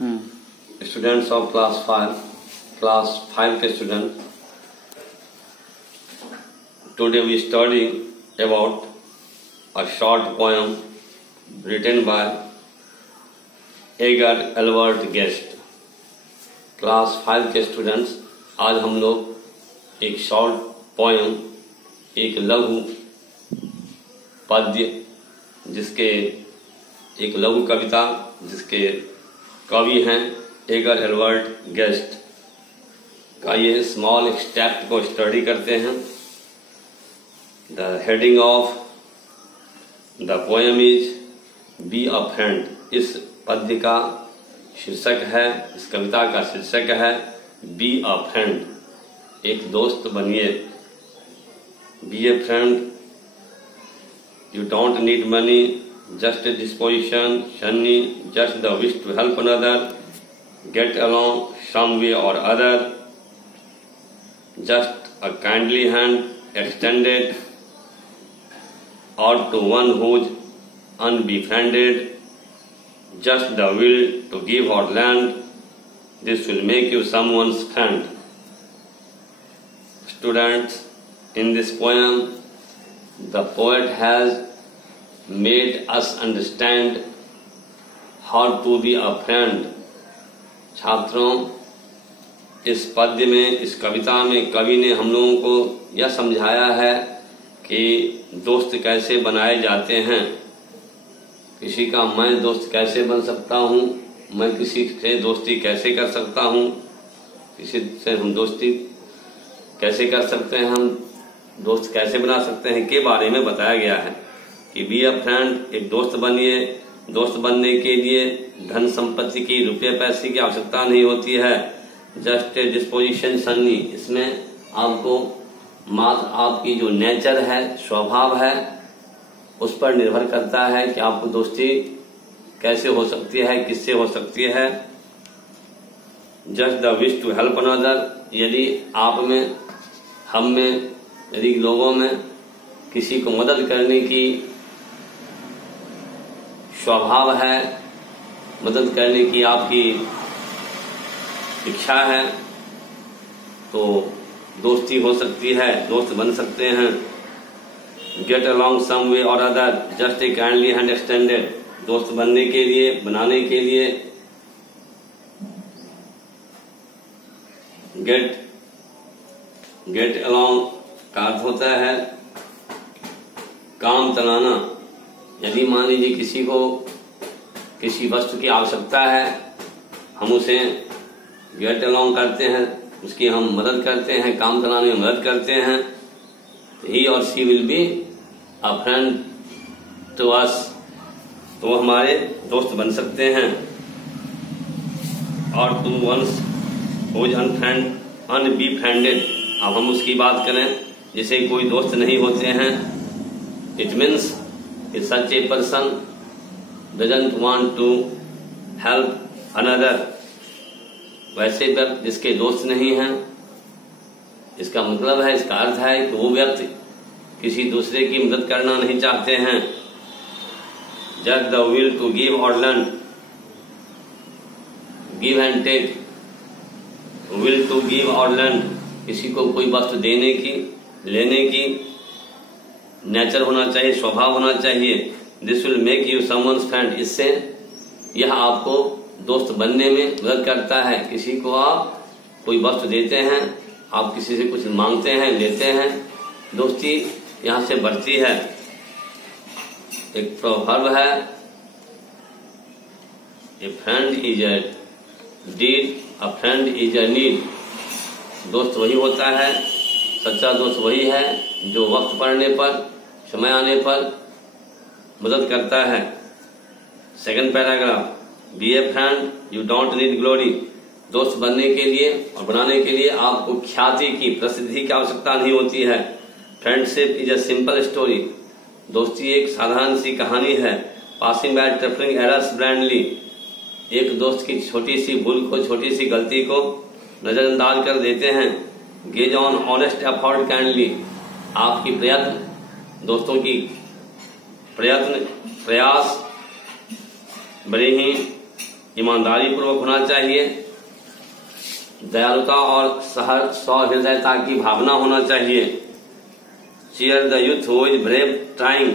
Students of class 5 के student, today we study about a short poem written by Edgar Albert Guest. Class 5 के students, आज हम लोग एक शॉर्ट पोएम, एक लघु पद्य, जिसके एक लघु कविता जिसके कवि हैं एगर एल्बर्ट गेस्ट का ये स्मॉल एक्सट्रैक्ट को स्टडी करते हैं। The heading of the poem is B a friend. इस पद्य का शीर्षक है, इस कविता का शीर्षक है बी अ फ्रेंड, एक दोस्त बनिए। Be a friend, you don't need money, just a disposition, shunny, just the wish to help another, get along some way or other, just a kindly hand extended, or to one who's unbefriended, just the will to give or lend, this will make you someone's friend. Students, in this poem, the poet has made us understand how to be a friend. छात्रों, इस पद्य में, इस कविता में कवि ने हम लोगों को यह समझाया है कि दोस्त कैसे बनाए जाते हैं। किसी का मैं दोस्त कैसे बन सकता हूँ, मैं किसी से दोस्ती कैसे कर सकता हूँ, किसी से हम दोस्ती कैसे कर सकते हैं, हम दोस्त कैसे बना सकते हैं के बारे में बताया गया है कि बी अ फ्रेंड, एक दोस्त बनिए। दोस्त बनने के लिए धन संपत्ति की, रुपये पैसे की आवश्यकता नहीं होती है। जस्ट ए डिस्पोजिशन सन्नी, इसमें आपको मात्र आपकी जो नेचर है, स्वभाव है, उस पर निर्भर करता है कि आपको दोस्ती कैसे हो सकती है, किससे हो सकती है। Just the wish to help another, यदि आप में, हम में, यदि लोगों में किसी को मदद करने की स्वभाव है, मदद करने की आपकी इच्छा है, तो दोस्ती हो सकती है, दोस्त बन सकते हैं। गेट अलॉन्ग सम वे और other, just a kindly hand extended, दोस्त बनने के लिए, बनाने के लिए। गेट अलॉन्ग का अर्थ होता है काम चलाना। यदि मान लीजिए किसी को किसी वस्तु की आवश्यकता है, हम उसे गेट अलॉन्ग करते हैं, उसकी हम मदद करते हैं, काम चलाने में मदद करते हैं, ही और she will be a friend to us, तो वो हमारे दोस्त बन सकते हैं। और to ones who is unbefriended, अब हम उसकी बात करें जिसे कोई दोस्त नहीं होते हैं। It means such a person doesn't want to help another, वैसे व्यक्ति जिसके दोस्त नहीं हैं, इसका मतलब है, इसका अर्थ है कि वो व्यक्ति किसी दूसरे की मदद करना नहीं चाहते हैं। Just the will to give or lend, give and take, will to give or lend, किसी को कोई वस्तु देने की, लेने की नेचर होना चाहिए, स्वभाव होना चाहिए। This will make you someone's friend, इससे यह आपको दोस्त बनने में मदद करता है। किसी को आप कोई वस्तु देते हैं, आप किसी से कुछ मांगते हैं, लेते हैं, दोस्ती यहाँ से बढ़ती है। एक प्रोवर्ब है, a friend is a deed, a friend is a need. दोस्त वही होता है, सच्चा दोस्त वही है जो वक्त पड़ने पर, समय आने पर मदद करता है। Second paragraph, be a friend, you don't need glory. दोस्त बनने के लिए और बनाने के लिए आपको ख्याति की, प्रसिद्धि की आवश्यकता नहीं होती है। Friendship is a simple story, दोस्ती एक साधारण सी कहानी है। Passing by trifling errors blindly, एक दोस्त की छोटी सी भूल को, छोटी सी गलती को नजरअंदाज कर देते हैं। Gauge on honest effort kindly, आपकी प्रयत्न, दोस्तों की प्रयास बड़े ही ईमानदारी पूर्वक होना चाहिए, दयालुता और सहृदयता की भावना होना चाहिए। Cheer the youth who is brave trying,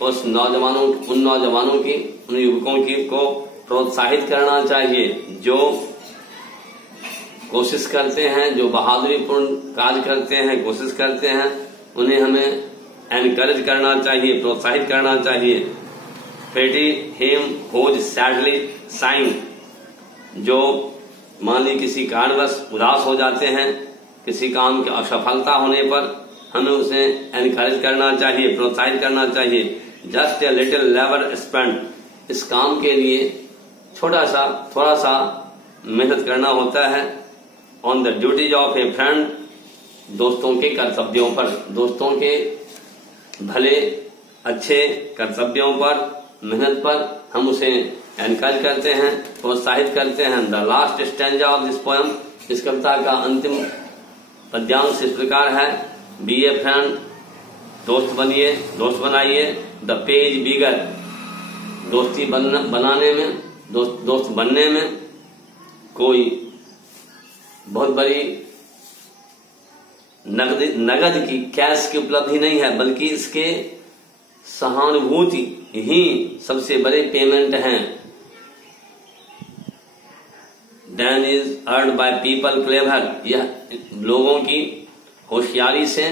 उन नौजवानों की, उन युवकों की को प्रोत्साहित करना चाहिए जो कोशिश करते हैं, जो बहादुरीपूर्ण कार्य करते हैं, कोशिश करते हैं, उन्हें हमें एनकरेज करना चाहिए, प्रोत्साहित करना चाहिए। पेटी हिम होज सैडली साइन, जो मान ली किसी कारणवश उदास हो जाते हैं, किसी काम की असफलता होने पर हमें उसे एनकरेज करना चाहिए, प्रोत्साहित करना चाहिए। Just a little labour spend, इस काम के लिए थोड़ा सा मेहनत करना होता है। On the duties of A friend, दोस्तों के कर्तव्यों पर, दोस्तों के भले अच्छे कर्तव्यों पर, मेहनत पर हम उसे एनकरेज करते हैं, प्रोत्साहित करते हैं। The last stanza of this poem, इस कविता का अंतिम पद्यांश इस प्रकार है। बी ए फ्रेंड, दोस्त बनिए, दोस्त बनाइए। द पेज बिगर, दोस्ती बनाने में, दोस्त बनने में कोई बहुत बड़ी नगद की, कैश की उपलब्धि नहीं है, बल्कि इसके सहानुभूति ही सबसे बड़े पेमेंट हैं। Then is earn by people clever, यह लोगों की होशियारी से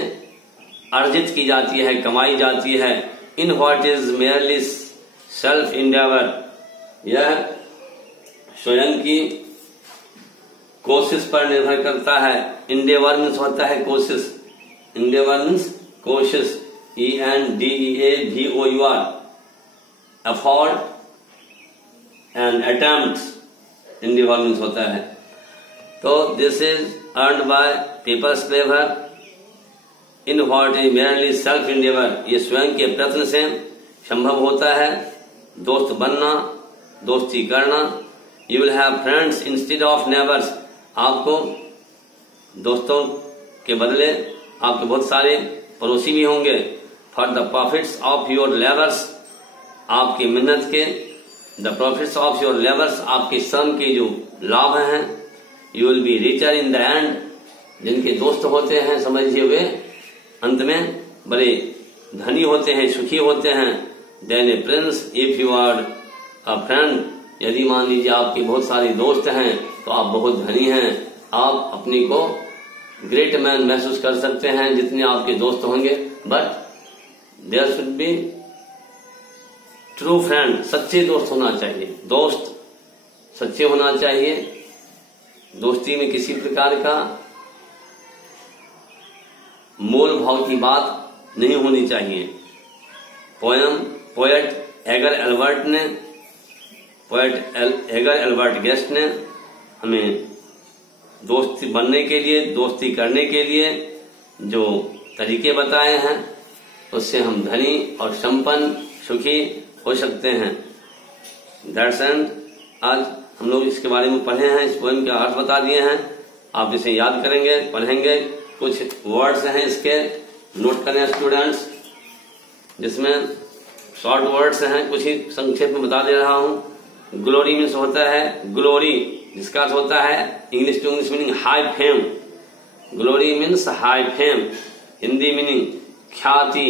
अर्जित की जाती है, कमाई जाती है। इन what is merely self Endeavour, यह स्वयं की कोशिश पर निर्भर करता है। इंडेवर मीन्स होता है कोशिश, इंडेवर मीन्स कोशिश, ENDEAVOUR, effort and attempt endeavour means होता है। तो this is earned by people's labour in what is merely self endeavour, ये स्वयं के प्रयत्न से संभव होता है। दोस्त बनना, दोस्ती करना। You will have friends instead of neighbours, आपको दोस्तों के बदले आपके बहुत सारे पड़ोसी भी होंगे। For the profits of your labours, आपकी मेहनत के, the profits of your labours, आपके श्रम के जो लाभ हैं। You will be richer in the end, जिनके दोस्त होते हैं समझिए वे अंत में बड़े धनी होते हैं, सुखी होते हैं। Then a prince if you are a friend, यदि मान लीजिए आपके बहुत सारे दोस्त हैं तो आप बहुत धनी हैं, आप अपने को ग्रेट मैन महसूस कर सकते हैं जितने आपके दोस्त होंगे। But there should be true friend, सच्चे दोस्त होना चाहिए, दोस्त सच्चे होना चाहिए। दोस्ती में किसी प्रकार का मोल भाव की बात नहीं होनी चाहिए। पोएट एगर एल्बर्ट गेस्ट ने हमें दोस्ती बनने के लिए, दोस्ती करने के लिए जो तरीके बताए हैं, उससे हम धनी और संपन्न, सुखी हो सकते हैं। That's and. आज हम लोग इसके बारे में पढ़े हैं, इस पोएम के अर्थ बता दिए हैं। आप इसे याद करेंगे, पढ़ेंगे। कुछ वर्ड्स हैं इसके, नोट करें स्टूडेंट्स, जिसमें शॉर्ट वर्ड्स हैं, कुछ ही संक्षेप में बता दे रहा हूं। ग्लोरी मीन्स होता है ग्लोरी, जिसका अर्थ होता है English to English meaning high fame. Glory means high fame. Hindi meaning ख्याति,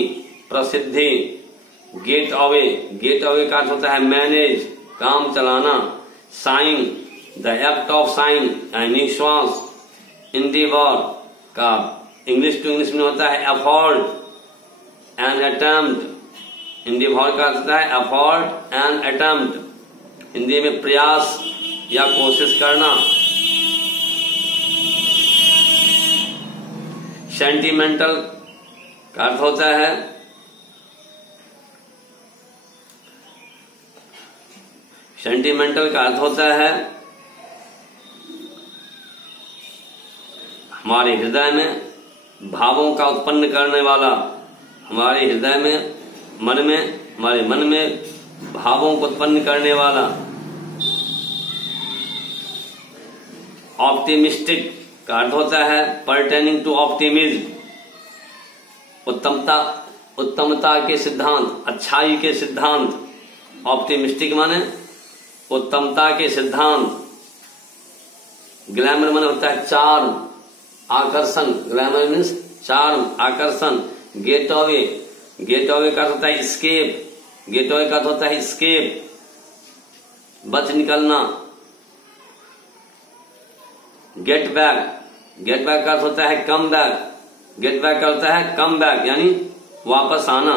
प्रसिद्धि। गेट अवे, गेट अवे का अर्थ होता है मैनेज, काम चलाना। Sigh, the act of sigh, निश्वास। इंडिवर का इंग्लिश टू इंग्लिश में होता है एफर्ट एंड अटेम्प्ट। इंडिवर का अर्थ होता है एफर्ट एंड अटेम्प्ट, हिंदी में प्रयास या कोशिश करना। सेंटिमेंटल का अर्थ होता है हमारे हृदय में भावों का उत्पन्न करने वाला, हमारे हृदय में, हमारे मन में भावों को उत्पन्न करने वाला। ऑप्टिमिस्टिक का अर्थ होता है पर्टेनिंग टू ऑप्टिमिज्म, उत्तमता के सिद्धांत, अच्छाई के सिद्धांत। ऑप्टिमिस्टिक माने उत्तमता के सिद्धांत। ग्लैमर माने होता है चार्म, आकर्षण। ग्लैमर मीन्स चार्म, आकर्षण। गेट अवे, गेट अवे का होता है स्केप, गेट अवे का होता है स्केप, बच निकलना। गेट बैक, गेट बैक का होता है कम बैक, गेट बैक का होता है कम बैक यानी वापस आना,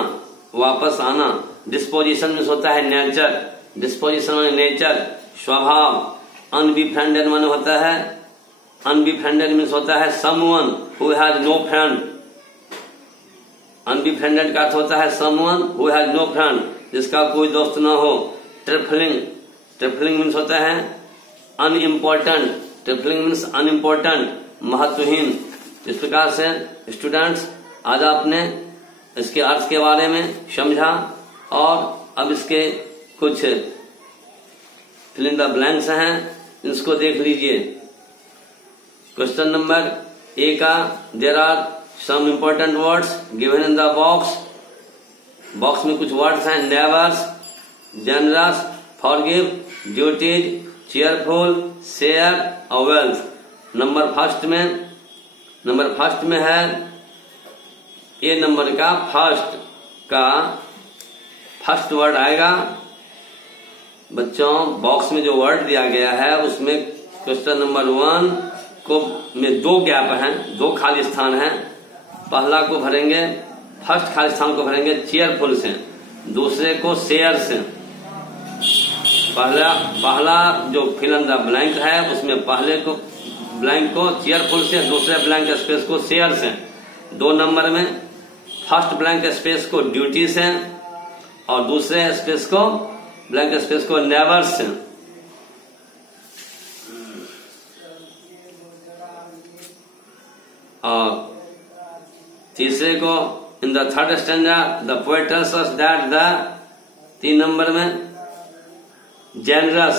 वापस आना। डिस्पोजिशन में होता है नेचर, डिस्पोजिशन माने नेचर, स्वभाव। अनबिफ्रेंडेड माने होता है, अनबिफ्रेंडेड मीन्स होता है someone who has no friend. Unbefriended का अर्थ होता है someone who has no friend, जिसका कोई दोस्त ना हो। ट्रिफलिंग, ट्रिफलिंग मीन्स होता है अनइम्पोर्टेंट, ट्रिफलिंग मीन्स अनइम्पोर्टेंट, महत्वहीन। इस प्रकार से स्टूडेंट्स आज आपने इसके अर्थ के बारे में समझा और अब इसके कुछ फिल इन द ब्लैंक्स हैं, इसको देख लीजिए। क्वेश्चन नंबर ए का there are some important words given in the box. Box में कुछ वर्ड्स हैं, neighbours, generous, forgive, duties, cheerful, share और वेल्थ। नंबर फर्स्ट में है ए नंबर का फर्स्ट वर्ड आएगा। बच्चों बॉक्स में जो वर्ड दिया गया है उसमें क्वेश्चन नंबर 1 को में 2 गैप हैं, 2 खाली स्थान हैं। पहला को भरेंगे, फर्स्ट खाली स्थान को भरेंगे चीयरफुल से, दूसरे को शेयर से। पहला जो फिल इन द ब्लैंक है उसमें पहले को ब्लैंक को चीयरफुल से, दूसरे ब्लैंक स्पेस को शेयर से। 2 नंबर में फर्स्ट ब्लैंक स्पेस को ड्यूटी से और दूसरे स्पेस को ब्लैंक स्पेस को नेवर से। और तीसरे को in the third stanza the poet tells us that the 3 number में जेनरस,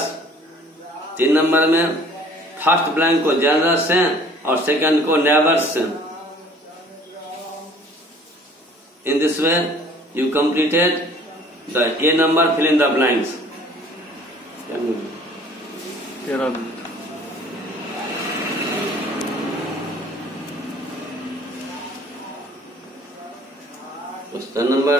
3 नंबर में फर्स्ट ब्लैंक को जेनरस से और सेकंड को never say. In this way you completed the A number fill in the blanks. Question number